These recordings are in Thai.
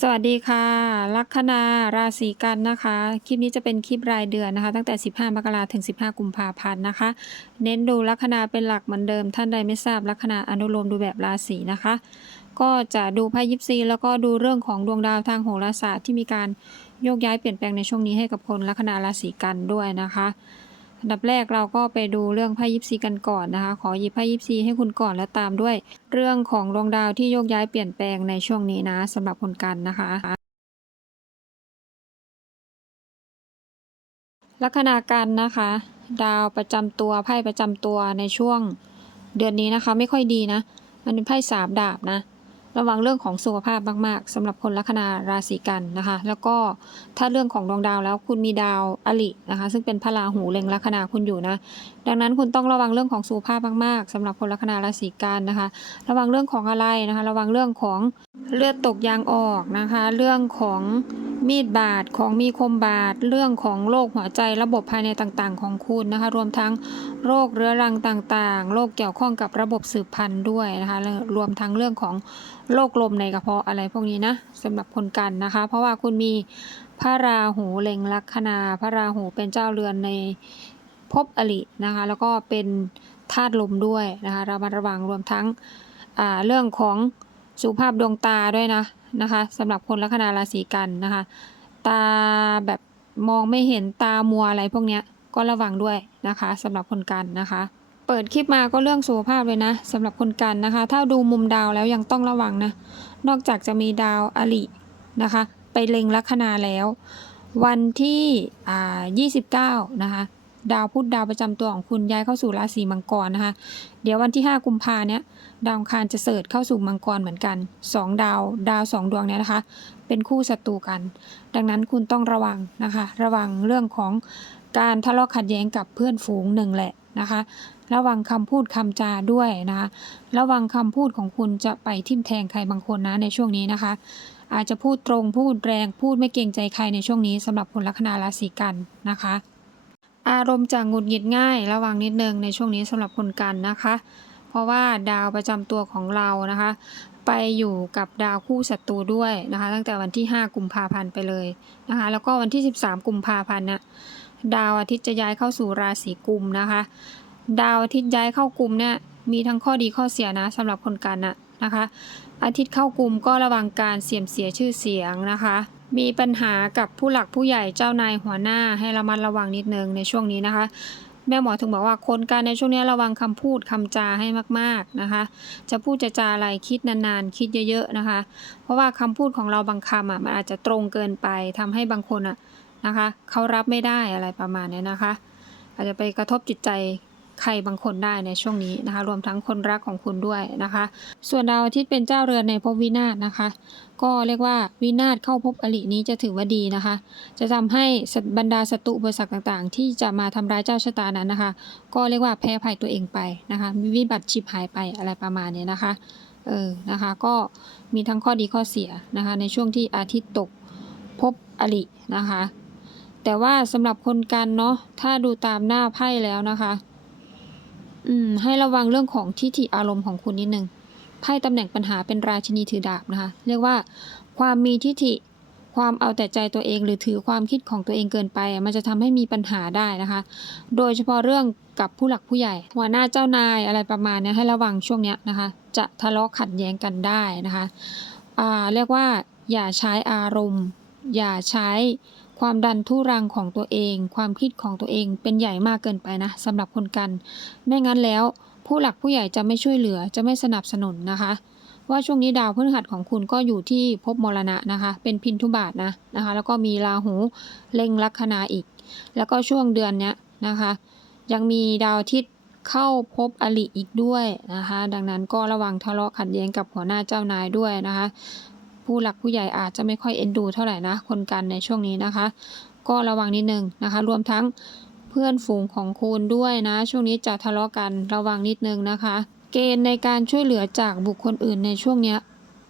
สวัสดีค่ะ ลัคนาราศีกันนะคะ คลิปนี้จะเป็นคลิปรายเดือนนะคะ ตั้งแต่ 15 มกราถึง 15 กุมภาพันธ์นะคะ เน้นดูลัคนาเป็นหลักเหมือนเดิม ท่านใดไม่ทราบลัคนาอนุโลมดูแบบราศีนะคะ ก็จะดูไพ่ยิปซีแล้วก็ดูเรื่องของดวงดาวทางโหราศาสตร์ที่มีการโยกย้ายเปลี่ยนแปลงในช่วงนี้ให้กับคนลัคนาราศีกันด้วยนะคะ อันดับแรกเราก็ไปดูเรื่องไพ่ยิปซีกันก่อนนะคะ ขอหยิบไพ่ยิปซีให้คุณก่อนแล้วตามด้วย เรื่องของดวงดาวที่โยกย้ายเปลี่ยนแปลงในช่วงนี้นะสำหรับคนกันนะคะลัคนากันนะคะ ดาวประจำตัวไพ่ประจำตัวในช่วงเดือนนี้นะคะ ไม่ค่อยดีนะ มันเป็นไพ่สามดาบนะ ระวังเรื่องของสุขภาพมาก ๆสำหรับคนลัคนาราศีกันนะคะ แล้วก็ถ้าเรื่องของดวงดาวแล้วคุณมีดาวอลินะคะ ซึ่งเป็นพระราหูเล็งลัคนาคุณอยู่นะ ดังนั้นคุณต้องระวังเรื่องของสุขภาพมาก ๆสำหรับคนลัคนาราศีกันนะคะ ระวังเรื่องของอะไรนะคะ ระวังเรื่องของเลือดตกยางออกนะคะ เรื่องของมีดบาดของมีคมบาดเรื่องของโรคหัวใจระบบภายในต่างๆ ของคุณนะคะ รวมทั้งโรคเรื้อรังต่างๆโรคเกี่ยวข้องกับระบบสืบพันธุ์ด้วยนะคะ รวมทั้งเรื่องของโรคลมในกระเพาะอะไรพวกนี้นะสำหรับคนกันนะคะ เพราะว่าคุณมีพระราหูเล็งลัคนา พระราหูเป็นเจ้าเรือนในภพอลินะคะ แล้วก็เป็นธาตุลมด้วยนะคะเรามาระวังรวมทั้งเรื่องของสุขภาพดวงตาด้วยนะนะคะสำหรับคนลัคนาราศีกันนะคะ ตาแบบมองไม่เห็นตามัวอะไรพวกเนี้ยก็ระวังด้วยนะคะสำหรับคนกันนะคะ เปิดคลิปมาก็เรื่องสุขภาพเลยนะสำหรับคนกันนะคะ ถ้าดูมุมดาวแล้วยังต้องระวังนะ นอกจากจะมีดาวอลินะคะ ไปเล็งลัคนาแล้ว วันที่อ่า29 นะคะ ดาวพุธดาวประจำตัวของคุณย้ายเข้าสู่ราศีมังกรนะคะ เดี๋ยววันที่ 5 กุมภาเนี้ยดาวคารจะเสริฐเข้าสู่มังกรเหมือนกัน 2 ดาว ดาว 2 ดวงเนี้ยนะคะ เป็นคู่ศัตรูกัน ดังนั้นคุณต้องระวังนะคะ ระวังเรื่องของการทะเลาะขัดแย้งกับเพื่อนฝูงหนึ่งแหละนะคะ ระวังคำพูดคำจาด้วยนะคะระวังคำพูดของคุณจะไปทิ่มแทงใครบางคนนะในช่วงนี้นะคะ อาจจะพูดตรงพูดแรงพูดไม่เกรงใจใครในช่วงนี้สำหรับคนลัคนาราศีกันนะคะ อารมณ์จะหงุดหงิดง่าย ระวังนิดนึงในช่วงนี้สำหรับคนกันนะคะ เพราะว่าดาวประจำตัวของเรานะคะ ไปอยู่กับดาวคู่ศัตรูด้วยนะคะ ตั้งแต่วันที่ 5 กุมภาพันธ์ไปเลยนะคะ แล้วก็วันที่ 13 กุมภาพันธ์น่ะดาวอาทิตย์จะย้ายเข้าสู่ราศีกุมนะคะ ดาวอาทิตย์ย้ายเข้ากลุ่มเนี่ยมีทั้งข้อดีข้อเสียนะสำหรับคนกันน่ะนะคะ อาทิตย์เข้ากลุ่มก็ระวังการเสื่อมเสียชื่อเสียงนะคะ มีปัญหากับผู้หลักผู้ใหญ่เจ้านายหัวหน้าให้ระมัดระวังนิดนึงในช่วงนี้นะคะ แม่หมอถึงบอกว่าคนการในช่วงนี้ระวังคำพูดคำจาให้มากๆนะคะ จะพูดจะจาอะไรคิดนานๆ คิดเยอะๆนะคะ เพราะว่าคำพูดของเราบางคำอะมันอาจจะตรงเกินไปทำให้บางคนอะนะคะเขารับไม่ได้อะไรประมาณเนี้ยนะคะ อาจจะไปกระทบจิตใจ ใครบางคนได้ในช่วงนี้นะคะ รวมทั้งคนรักของคุณด้วยนะคะ ส่วนดาวอาทิตย์เป็นเจ้าเรือนในภพวินาศนะคะ ก็เรียกว่าวินาศเข้าภพอลินี้จะถือว่าดีนะคะ จะทำให้บรรดาศัตรูอุปสรรคต่างๆ ที่จะมาทำร้ายเจ้าชะตานั้นนะคะ ก็เรียกว่าแพ้ภัยตัวเองไปนะคะวิบัติชิบหายไปอะไรประมาณเนี้ยนะคะเออนะคะก็มีทั้งข้อดีข้อเสียนะคะในช่วงที่อาทิตย์ตกภพอลินะคะ แต่ว่าสำหรับคนกันเนาะถ้าดูตามหน้าไพ่แล้วนะคะ อืมให้ระวังเรื่องของทิฏฐิอารมณ์ของคุณนิดนึงไพ่ตำแหน่งปัญหาเป็นราชินีถือดาบนะคะ เรียกว่า ความมีทิฏฐิความเอาแต่ใจตัวเองหรือถือความคิดของตัวเองเกินไป มันจะทำให้มีปัญหาได้นะคะ โดยเฉพาะเรื่องกับผู้หลักผู้ใหญ่ หัวหน้าเจ้านายอะไรประมาณนี้ให้ระวังช่วงนี้นะคะ จะทะเลาะขัดแย้งกันได้นะคะเรียกว่า อย่าใช้อารมณ์ อย่าใช้ ความดันทุรังของตัวเอง ความคิดของตัวเองเป็นใหญ่มากเกินไปนะสำหรับคนกัน ไม่งั้นแล้ว ผู้หลักผู้ใหญ่จะไม่ช่วยเหลือจะไม่สนับสนุนนะคะ ว่าช่วงนี้ดาวพฤหัสของคุณก็อยู่ที่ภพมรณะนะคะ เป็นพินทุบาทนะนะคะ แล้วก็มีราหูเล็งลัคนาอีก แล้วก็ช่วงเดือนเนี้ยนะคะ ยังมีดาวอาทิตย์เข้าภพอลิอีกด้วยนะคะ ดังนั้นก็ระวังทะเลาะขัดแย้งกับหัวหน้าเจ้านายด้วยนะคะ ผู้หลักผู้ใหญ่อาจจะไม่ค่อยเอ็นดูเท่าไหร่นะ คนกันในช่วงนี้นะคะ ก็ระวังนิดนึงนะคะ รวมทั้งเพื่อนฝูงของคุณด้วยนะ ช่วงนี้จะทะเลาะกันระวังนิดนึงนะคะ เกณฑ์ในการช่วยเหลือจากบุคคลอื่นในช่วงเนี้ย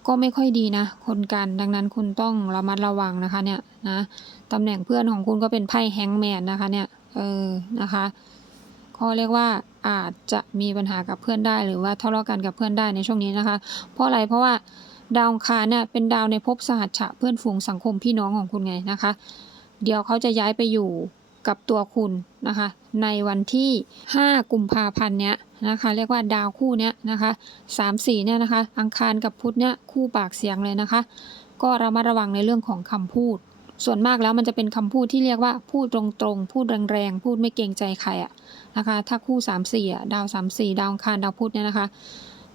ก็ไม่ค่อยดีนะ คนกันดังนั้นคุณต้องระมัดระวังนะคะเนี่ยนะตำแหน่งเพื่อนของคุณก็เป็นไพ่แฮงแมนนะคะเนี่ยเออนะคะก็เรียกว่าอาจจะมีปัญหากับเพื่อนได้หรือว่าทะเลาะกันกับเพื่อนได้ในช่วงนี้นะคะ เพราะอะไรเพราะว่า ดาวองคาเนี่ยเป็นดาวในภพสหัชชะเพื่อนฝูงสังคมพี่น้องของคุณไงนะคะ เดี๋ยวเขาจะย้ายไปอยู่กับตัวคุณนะคะ ในวันที่ 5 กุมภาพันธ์เนี้ยนะคะ เรียกว่าดาวคู่เนี้ยนะคะ3 4เนี่ยนะคะ อังคารกับพุธเนี่ยคู่ปากเสียงเลยนะคะ ก็ระมัดระวังในเรื่องของคำพูด ส่วนมากแล้วมันจะเป็นคำพูดที่เรียกว่าพูดตรงๆ พูดแรงๆ พูดไม่เกรงใจใครอะนะคะ ถ้าคู่3 4อะดาว3 4ดาวอังคารดาวพุธเนี่ยนะคะ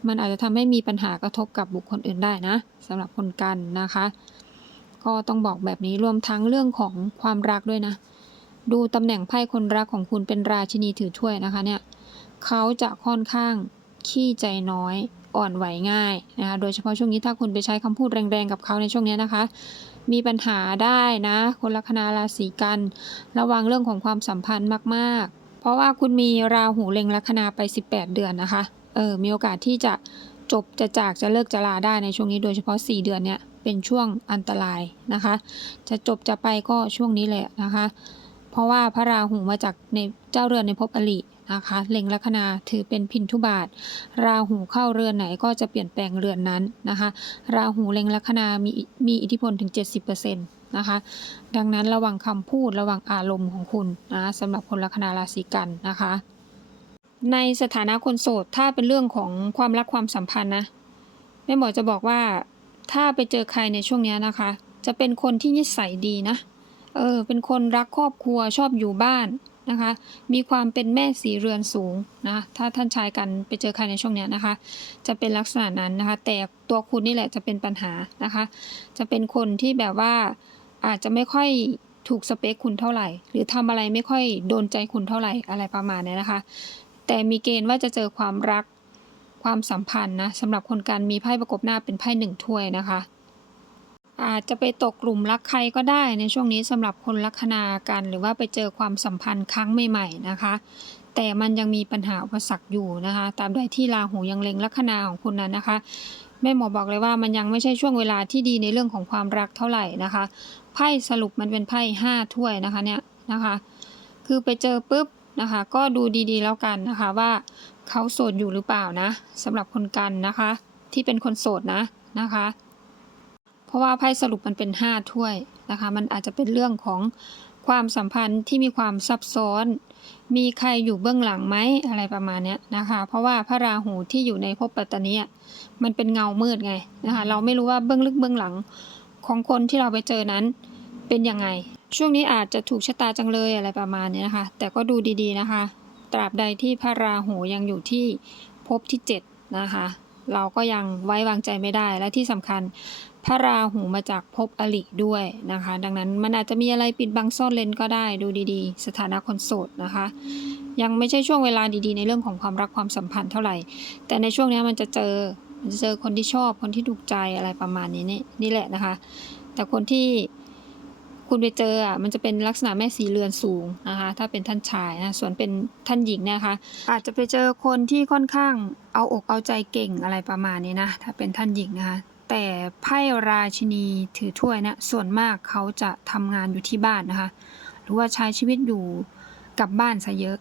มันอาจจะทำให้มีปัญหากระทบกับบุคคลอื่นได้นะสำหรับคนกันนะคะ ก็ต้องบอกแบบนี้รวมทั้งเรื่องของความรักด้วยนะ ดูตำแหน่งไพ่คนรักของคุณเป็นราชินีถือถ้วยนะคะเนี่ยเขาจะค่อนข้างขี้ใจน้อยอ่อนไหวง่ายนะคะโดยเฉพาะช่วงนี้ถ้าคุณไปใช้คำพูดแรงๆกับเขาในช่วงนี้นะคะ มีปัญหาได้นะ คนลัคนาราศีกัน ระวังเรื่องของความสัมพันธ์มากๆ เพราะว่าคุณมีราหูเล็งลัคนาไป 18 เดือนนะคะ เออมีโอกาสที่จะจบจะจากจะเลิกจะลาได้ในช่วงนี้โดยเฉพาะ 4 เดือนเนี้ยเป็นช่วงอันตรายนะคะ จะจบจะไปก็ช่วงนี้แหละนะคะ เพราะว่าพระราหูมาจากในเจ้าเรือนในภพอลินะคะเล็งลัคนาถือเป็นพินทุบาท ราหูเข้าเรือนไหนก็จะเปลี่ยนแปลงเรือนนั้นนะคะ ราหูเล็งลัคนามีมีอิทธิพลถึง 70%นะคะ ดังนั้นระวังคำพูดระวังอารมณ์ของคุณนะสำหรับคนลัคนาราศีกันนะคะ ในสถานะคนโสดถ้าเป็นเรื่องของความรักความสัมพันธ์นะแม่หมอจะบอกว่าถ้าไปเจอใครในช่วงนี้นะคะ จะเป็นคนที่นิสัยดีนะเออเป็นคนรักครอบครัวชอบอยู่บ้านนะคะ มีความเป็นแม่สีเรือนสูงนะถ้าท่านชายกันไปเจอใครในช่วงนี้นะคะ จะเป็นลักษณะนั้นนะคะ แต่ตัวคุณนี่แหละจะเป็นปัญหานะคะ จะเป็นคนที่แบบว่าอาจจะไม่ค่อยถูกสเปคคุณเท่าไหร่ หรือทำอะไรไม่ค่อยโดนใจคุณเท่าไหร่อะไรประมาณนี้นะคะ แต่มีเกณฑ์ว่าจะเจอความรักความสัมพันธ์นะสำหรับคนกันมีไพ่ประกบหน้าเป็นไพ่หนึ่งถ้วยนะคะ อาจจะไปตกกลุ่มรักใครก็ได้ในช่วงนี้สำหรับคนลัคนากัน หรือว่าไปเจอความสัมพันธ์ครั้งใหม่ๆนะคะ แต่มันยังมีปัญหาอุปสรรคอยู่นะคะ ตามใดที่ราหูยังเล็งลัคนาของคุณนั้นนะคะแม่หมอบอกเลยว่ามันยังไม่ใช่ช่วงเวลาที่ดีในเรื่องของความรักเท่าไหร่นะคะ ไพ่สรุปมันเป็นไพ่ห้าถ้วยนะคะเนี่ยนะคะ คือไปเจอปุ๊บ นะคะ ก็ดูดีๆแล้วกันนะคะว่าเขาโสดอยู่หรือเปล่านะสำหรับคนกันนะคะ ที่เป็นคนโสดนะนะคะ เพราะว่าไพ่สรุปมันเป็นห้าถ้วยนะคะ มันอาจจะเป็นเรื่องของความสัมพันธ์ที่มีความซับซ้อน มีใครอยู่เบื้องหลังไหมอะไรประมาณนี้นะคะ เพราะว่าพระราหูที่อยู่ในภพปัตตานีมันเป็นเงามืดไงนะคะ เราไม่รู้ว่าเบื้องลึกเบื้องหลังของคนที่เราไปเจอนั้นเป็นยังไง ช่วงนี้อาจจะถูกชะตาจังเลยอะไรประมาณนี้นะคะ แต่ก็ดูดีๆนะคะ ตราบใดที่พระราหูยังอยู่ที่ภพที่ 7 นะคะ เราก็ยังไว้วางใจไม่ได้ และที่สำคัญพระราหูมาจากภพอลิด้วยนะคะ ดังนั้นมันอาจจะมีอะไรปิดบังซ่อนเลนก็ได้ ดูดีๆ สถานะคนโสดนะคะ ยังไม่ใช่ช่วงเวลาดีๆ ในเรื่องของความรักความสัมพันธ์เท่าไหร่ แต่ในช่วงนี้มันจะเจอมันจะเจอคนที่ชอบคนที่ถูกใจอะไรประมาณนี้นี่นี่แหละนะคะ แต่คนที่ คุณไปเจออะมันจะเป็นลักษณะแม่สีเรือนสูงนะคะ ถ้าเป็นท่านชายนะส่วนเป็นท่านหญิงนะคะ อาจจะไปเจอคนที่ค่อนข้างเอาอกเอาใจเก่งอะไรประมาณนี้นะถ้าเป็นท่านหญิงนะคะ แต่ไพ่ราชินีถือถ้วยเนะส่วนมากเขาจะทำงานอยู่ที่บ้านนะคะ หรือว่าใช้ชีวิตอยู่กับบ้านซะเยอะ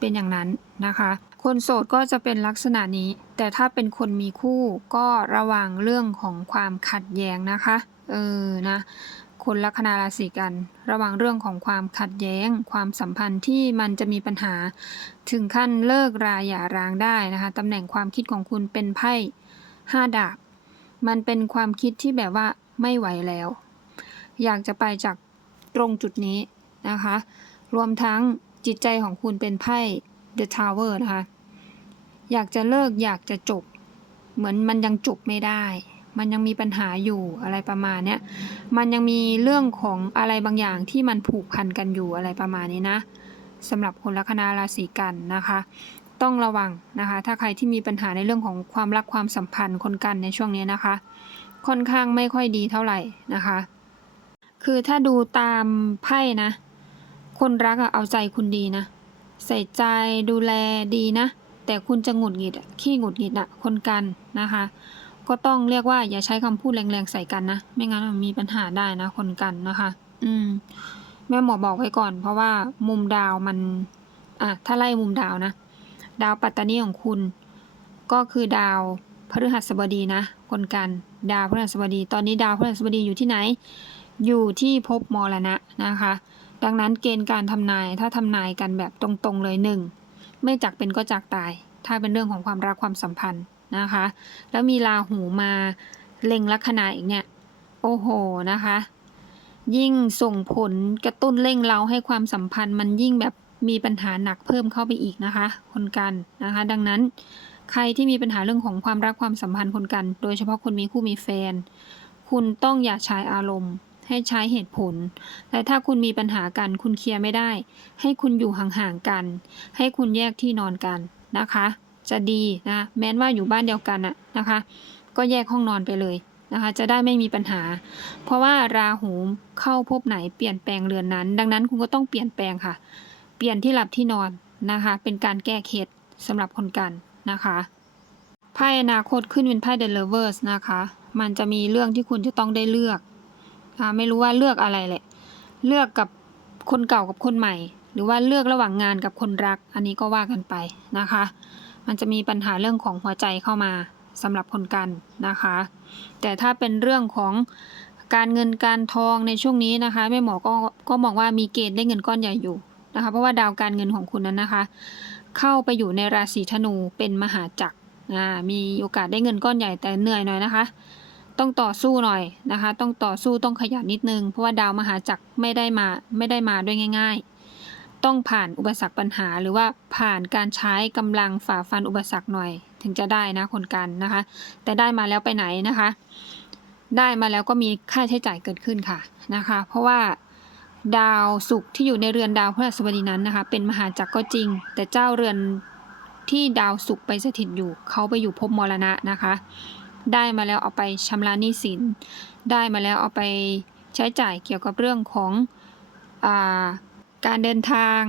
เป็นอย่างนั้นนะคะ คนโสดก็จะเป็นลักษณะนี้ แต่ถ้าเป็นคนมีคู่ก็ระวังเรื่องของความขัดแย้งนะคะ เออนะ คนลัคนาราศีกัน ระวังเรื่องของความขัดแย้ง ความสัมพันธ์ที่มันจะมีปัญหา ถึงขั้นเลิกราหย่าร้างได้นะคะตำแหน่งความคิดของคุณเป็นไพ่ห้าดาบ มันเป็นความคิดที่แบบว่าไม่ไหวแล้ว อยากจะไปจากตรงจุดนี้นะคะ รวมทั้งจิตใจของคุณเป็นไพ่ The Tower นะคะ อยากจะเลิกอยากจะจบ เหมือนมันยังจบไม่ได้ มันยังมีปัญหาอยู่อะไรประมาณเนี้ย มันยังมีเรื่องของอะไรบางอย่างที่มันผูกพันกันอยู่อะไรประมาณนี้นะสำหรับคนลัคนาราศีกันนะคะ ต้องระวังนะคะ ถ้าใครที่มีปัญหาในเรื่องของความรักความสัมพันธ์คนกันในช่วงนี้นะคะ ค่อนข้างไม่ค่อยดีเท่าไหร่นะคะ คือถ้าดูตามไพ่นะ คนรักอะเอาใจคุณดีนะ ใส่ใจดูแลดีนะ แต่คุณจะหงุดหงิดขี้หงุดหงิดอะคนกันนะคะ ก็ต้องเรียกว่าอย่าใช้คำพูดแรงๆใส่กันนะ ไม่งั้นมันมีปัญหาได้นะคนกันนะคะ อืม แม่หมอบอกไว้ก่อน เพราะว่ามุมดาวมัน อะ ถ้าไล่มุมดาวนะ ดาวปัตตานีของคุณ ก็คือดาวพฤหัสบดีนะ คนกัน ดาวพฤหัสบดี ตอนนี้ดาวพฤหัสบดีอยู่ที่ไหน อยู่ที่ภพมรณะนะคะ ดังนั้นเกณฑ์การทำนายถ้าทำนายกันแบบตรงๆเลยหนึ่งไม่จากเป็นก็จากตาย ถ้าเป็นเรื่องของความรักความสัมพันธ์ นะคะ แล้วมีราหูมาเล็งลัคนาอีกเนี่ย โอ้โหนะคะ ยิ่งส่งผลกระตุ้นเร่งเราให้ความสัมพันธ์ มันยิ่งแบบมีปัญหาหนักเพิ่มเข้าไปอีกนะคะ คนกันนะคะ ดังนั้นใครที่มีปัญหาเรื่องของความรักความสัมพันธ์คนกัน โดยเฉพาะคนมีคู่มีแฟน คุณต้องอย่าใช้อารมณ์ ให้ใช้เหตุผล และถ้าคุณมีปัญหากันคุณเคลียร์ไม่ได้ ให้คุณอยู่ห่างๆกัน ให้คุณแยกที่นอนกันนะคะ จะดีนะ แม้นว่าอยู่บ้านเดียวกันอะนะคะ ก็แยกห้องนอนไปเลยนะคะ จะได้ไม่มีปัญหา เพราะว่าราหูเข้าภพไหนเปลี่ยนแปลงเรือนนั้น ดังนั้นคุณก็ต้องเปลี่ยนแปลงค่ะ เปลี่ยนที่หลับที่นอนนะคะ เป็นการแก้เคล็ดสำหรับคนกันนะคะไพ่อนาคตขึ้นเป็นไพ่ The Lovers นะคะ มันจะมีเรื่องที่คุณจะต้องได้เลือกอ่าไม่รู้ว่าเลือกอะไรแหละ เลือกกับคนเก่ากับคนใหม่ หรือว่าเลือกระหว่างงานกับคนรัก อันนี้ก็ว่ากันไปนะคะ มันจะมีปัญหาเรื่องของหัวใจเข้ามาสำหรับคนกันนะคะ แต่ถ้าเป็นเรื่องของการเงินการทองในช่วงนี้นะคะแม่หมอก็ก็มองว่ามีเกณฑ์ได้เงินก้อนใหญ่อยู่นะคะเพราะว่าดาวการเงินของคุณนั้นนะคะ เข้าไปอยู่ในราศีธนูเป็นมหาจักรมีโอกาสได้เงินก้อนใหญ่แต่เหนื่อยหน่อยนะคะ ต้องต่อสู้หน่อยนะคะ ต้องต่อสู้ต้องขยันนิดนึง เพราะว่าดาวมหาจักรไม่ได้มาไม่ได้มาด้วยง่าย ๆ ต้องผ่านอุปสรรคปัญหา หรือว่าผ่านการใช้กำลังฝ่าฟันอุปสรรคหน่อย ถึงจะได้นะคนกันนะคะ แต่ได้มาแล้วไปไหนนะคะ ได้มาแล้วก็มีค่าใช้จ่ายเกิดขึ้นค่ะนะคะ เพราะว่าดาวศุกร์ที่อยู่ในเรือนดาวพฤหัสบดีนั้นนะคะ เป็นมหาจักรก็จริง แต่เจ้าเรือนที่ดาวศุกร์ไปสถิตอยู่เขาไปอยู่ภพมรณะนะคะ ได้มาแล้วเอาไปชำระหนี้สิน ได้มาแล้วเอาไปใช้จ่ายเกี่ยวกับเรื่องของอ่า การเดินทาง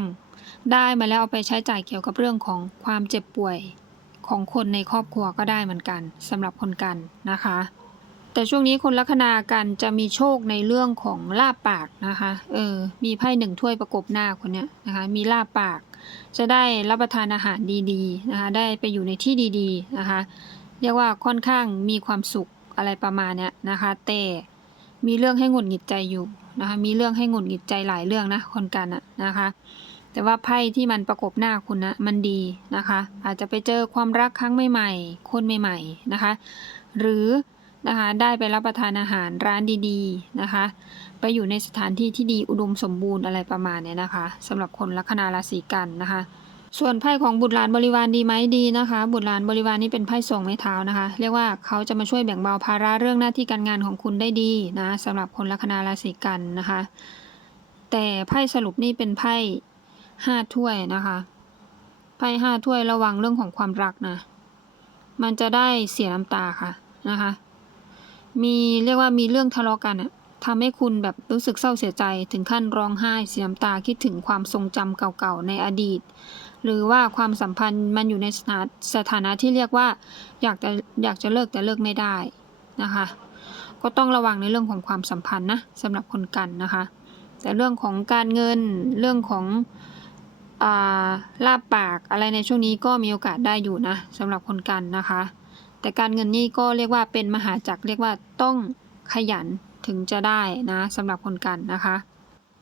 ได้มาแล้วเอาไปใช้จ่ายเกี่ยวกับเรื่องของความเจ็บป่วยของคนในครอบครัวก็ได้เหมือนกันสำหรับคนกันนะคะ แต่ช่วงนี้คนลัคนากันจะมีโชคในเรื่องของลาบปากนะคะเออมีไพ่หนึ่งถ้วยประกบหน้าคนเนี้ยนะคะมีลาบปาก จะได้รับประทานอาหารดีๆนะคะได้ไปอยู่ในที่ดีๆนะคะเรียกว่าค่อนข้างมีความสุขอะไรประมาณเนี้ยนะคะแต่มีเรื่องให้หงุดหงิดใจอยู่ นะคะมีเรื่องให้หงุดหงิดใจหลายเรื่องนะคนกันอะนะคะ แต่ว่าไพ่ที่มันประกบหน้าคุณนะมันดีนะคะ อาจจะไปเจอความรักครั้งใหม่ๆคนใหม่ๆนะคะ หรือนะคะได้ไปรับประทานอาหารร้านดีๆนะคะ ไปอยู่ในสถานที่ที่ดีอุดมสมบูรณ์อะไรประมาณเนี้ยนะคะสำหรับคนลัคนาราศีกันนะคะ ส่วนไพ่ของบุตรหลานบริวารดีไหมดีนะคะ บุตรหลานบริวารนี่เป็นไพ่ส่งไม้เท้านะคะ เรียกว่าเขาจะมาช่วยแบ่งเบาภาระเรื่องหน้าที่การงานของคุณได้ดีนะสำหรับคนลัคนาราศีกันนะคะ แต่ไพ่สรุปนี่เป็นไพ่ห้าถ้วยนะคะไพ่ห้าถ้วยระวังเรื่องของความรักนะ มันจะได้เสียน้ำตาค่ะนะคะ มีเรียกว่ามีเรื่องทะเลาะกันอะทำให้คุณแบบรู้สึกเศร้าเสียใจถึงขั้นร้องไห้เสียน้ำตาคิดถึงความทรงจำเก่าๆในอดีต หรือว่าความสัมพันธ์มันอยู่ในสถานสถานะที่เรียกว่าอยากจะอยากจะเลิกแต่เลิกไม่ได้นะคะ ก็ต้องระวังในเรื่องของความสัมพันธ์นะสำหรับคนกันนะคะ แต่เรื่องของการเงินเรื่องของอาลาบปากอะไรในช่วงนี้ก็มีโอกาสได้อยู่นะสำหรับคนกันนะคะ แต่การเงินนี่ก็เรียกว่าเป็นมหาจักรเรียกว่าต้องขยันถึงจะได้นะสำหรับคนกันนะคะ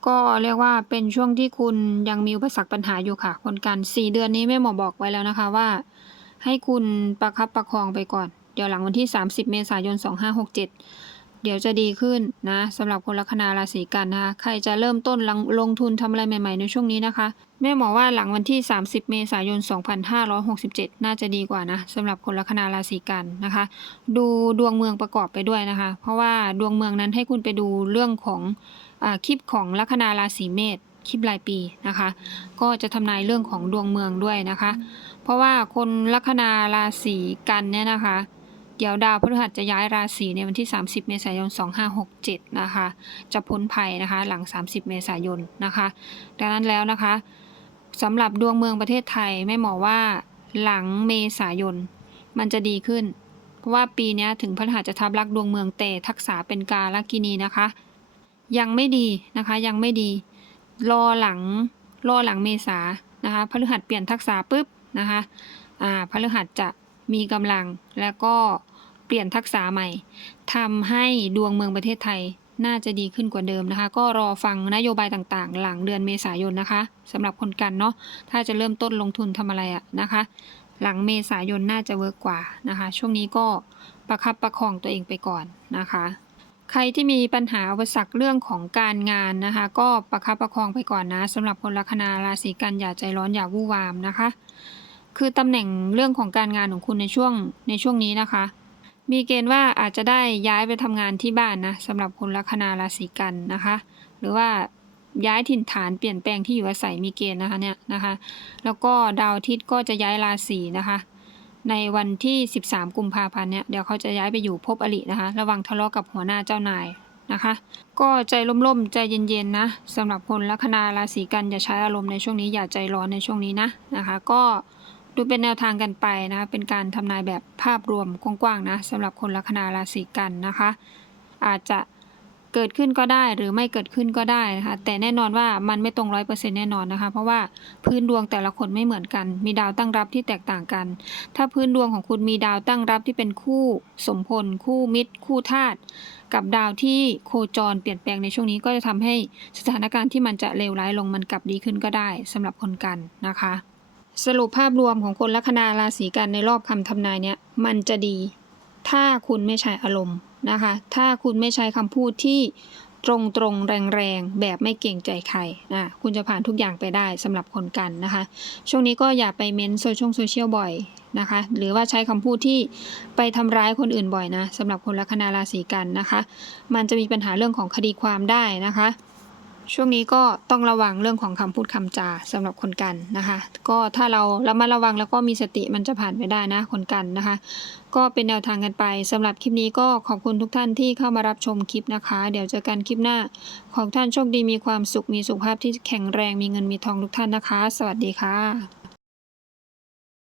ก็เรียกว่าเป็นช่วงที่คุณยังมีอุปสรรคปัญหาอยู่ค่ะ คนกัน 4 เดือนนี้แม่หมอบอกไว้แล้วนะคะว่า ให้คุณประคับประคองไปก่อน เดี๋ยวหลังวันที่ 30 เมษายน 2567 เดี๋ยวจะดีขึ้นนะสำหรับคนลัคนาราศีกันนะคะใครจะเริ่มต้นลงลงทุนทำอะไรใหม่ๆในช่วงนี้นะคะ แม่หมอว่าหลังวันที่ 30 เมษายน 2567 น่าจะดีกว่านะสำหรับคนลัคนาราศีกันนะคะ ดูดวงเมืองประกอบไปด้วยนะคะ เพราะว่าดวงเมืองนั้นให้คุณไปดูเรื่องของอคลิปของลัคนาราศีเมษคลิปรายปีนะคะ ก็จะทำนายเรื่องของดวงเมืองด้วยนะคะ เพราะว่าคนลัคนาราศีกันเนี่ยนะคะ เดี๋ยวดาวพฤหัสจะย้ายราศีในวันที่ 30 เมษายน 2567 นะคะ จะพ้นภัยนะคะหลัง 30 เมษายนนะคะ ดังนั้นแล้วนะคะสำหรับดวงเมืองประเทศไทยแม่หมอว่าหลังเมษายน มันจะดีขึ้น เพราะว่าปีนี้ถึงพฤหัสจะทับลักดวงเมืองแต่ทักษะเป็นกาลกินีนะคะ ยังไม่ดีนะคะยังไม่ดี รอหลังรอหลังเมษานะคะพฤหัสเปลี่ยนทักษะปุ๊บนะคะอ่าพฤหัสจะมีกำลังและก็ เปลี่ยนทักษะใหม่ทำให้ดวงเมืองประเทศไทยน่าจะดีขึ้นกว่าเดิมนะคะ ก็รอฟังนโยบายต่างๆ หลังเดือนเมษายนนะคะสำหรับคนกันเนาะถ้าจะเริ่มต้นลงทุนทำอะไรอะนะคะ หลังเมษายนน่าจะเวิร์กกว่านะคะ ช่วงนี้ก็ประคับประคองตัวเองไปก่อนนะคะใครที่มีปัญหาอุปสรรคเรื่องของการงานนะคะ ก็ประคับประคองไปก่อนนะสำหรับคนลัคนาราศีกันอย่าใจร้อนอย่าวู่วามนะคะ คือตำแหน่งเรื่องของการงานของคุณในช่วงในช่วงนี้นะคะ มีเกณฑ์ว่าอาจจะได้ย้ายไปทำงานที่บ้านนะสำหรับคนลัคนาราศีกันนะคะ หรือว่าย้ายถิ่นฐานเปลี่ยนแปลงที่อยู่อาศัยมีเกณฑ์นะคะเนี่ยนะคะ แล้วก็ดาวอาทิตย์ก็จะย้ายราศีนะคะ ในวันที่ 13 กุมภาพันธ์เนี่ยเดี๋ยวเขาจะย้ายไปอยู่ภพอรินะคะ ระวังทะเลาะกับหัวหน้าเจ้านายนะคะ ก็ใจร่มๆใจเย็นๆนะสำหรับคนลัคนาราศีกันอย่าใช้อารมณ์ในช่วงนี้อย่าใจร้อนในช่วงนี้นะนะคะ ก็ ดูเป็นแนวทางกันไปนะเป็นการทำนายแบบภาพรวมกว้างๆนะสำหรับคนลัคนาราศีกันนะคะ อาจจะเกิดขึ้นก็ได้หรือไม่เกิดขึ้นก็ได้นะคะแต่แน่นอนว่ามันไม่ตรงร้อยเปอร์เซ็นต์แน่นอนนะคะ เพราะว่าพื้นดวงแต่ละคนไม่เหมือนกัน มีดาวตั้งรับที่แตกต่างกัน ถ้าพื้นดวงของคุณมีดาวตั้งรับที่เป็นคู่สมพล คู่มิตร คู่ธาตุกับดาวที่โคจรเปลี่ยนแปลงในช่วงนี้ก็จะทำให้สถานการณ์ที่มันจะเลวร้ายลงมันกลับดีขึ้นก็ได้สำหรับคนกันนะคะ สรุปภาพรวมของคนลัคนาราศีกันในรอบคำทำนายเนี้ยมันจะดี ถ้าคุณไม่ใช้อารมณ์นะคะ ถ้าคุณไม่ใช้คำพูดที่ตรงตรงแรงแรงแบบไม่เก่งใจใครนะคุณจะผ่านทุกอย่างไปได้สำหรับคนกันนะคะ ช่วงนี้ก็อย่าไปเม้นโซเชียลโซเชียลบ่อยนะคะ หรือว่าใช้คำพูดที่ไปทำร้ายคนอื่นบ่อยนะสำหรับคนลัคนาราศีกันนะคะ มันจะมีปัญหาเรื่องของคดีความได้นะคะ ช่วงนี้ก็ต้องระวังเรื่องของคำพูดคำจาสำหรับคนกันนะคะ ก็ถ้าเราระมัดระวังแล้วก็มีสติมันจะผ่านไปได้นะคนกันนะคะ ก็เป็นแนวทางกันไปสำหรับคลิปนี้ก็ขอบคุณทุกท่านที่เข้ามารับชมคลิปนะคะ เดี๋ยวเจอกันคลิปหน้า ของท่านโชคดีมีความสุขมีสุขภาพที่แข็งแรงมีเงินมีทองทุกท่านนะคะ สวัสดีค่ะ